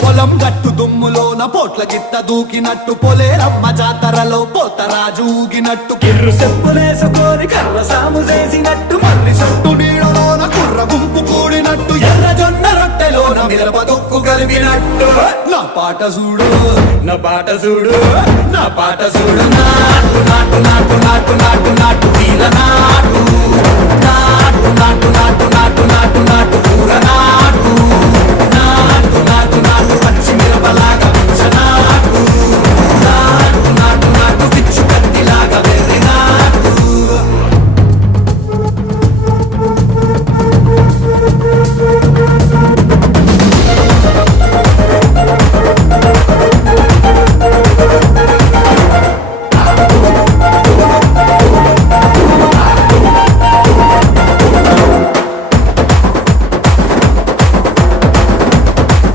పొలం గట్టు దుమ్ములోన పోట్ల గిత్త దూకినట్టు పొలేరమ్మ జాతరలో పోతరాజు ఊగినట్టు కిర్రు చెప్పులేసుకొని కర్ర సాము చేసినట్టు మర్రి సొట్టు నీడలోన కుర్ర గుంపు కూడినట్టు ఎర్ర జొన్న రొట్టెలోన మిరప దొక్కు కలిపినట్టు నా పాట చూడు నా పాట చూడు నా పాట చూడు నాటు నాటు నాటు నాటు నాటు నాటు వీల నాటు నాటు నాటు నాటు నాటు నాటు నాటు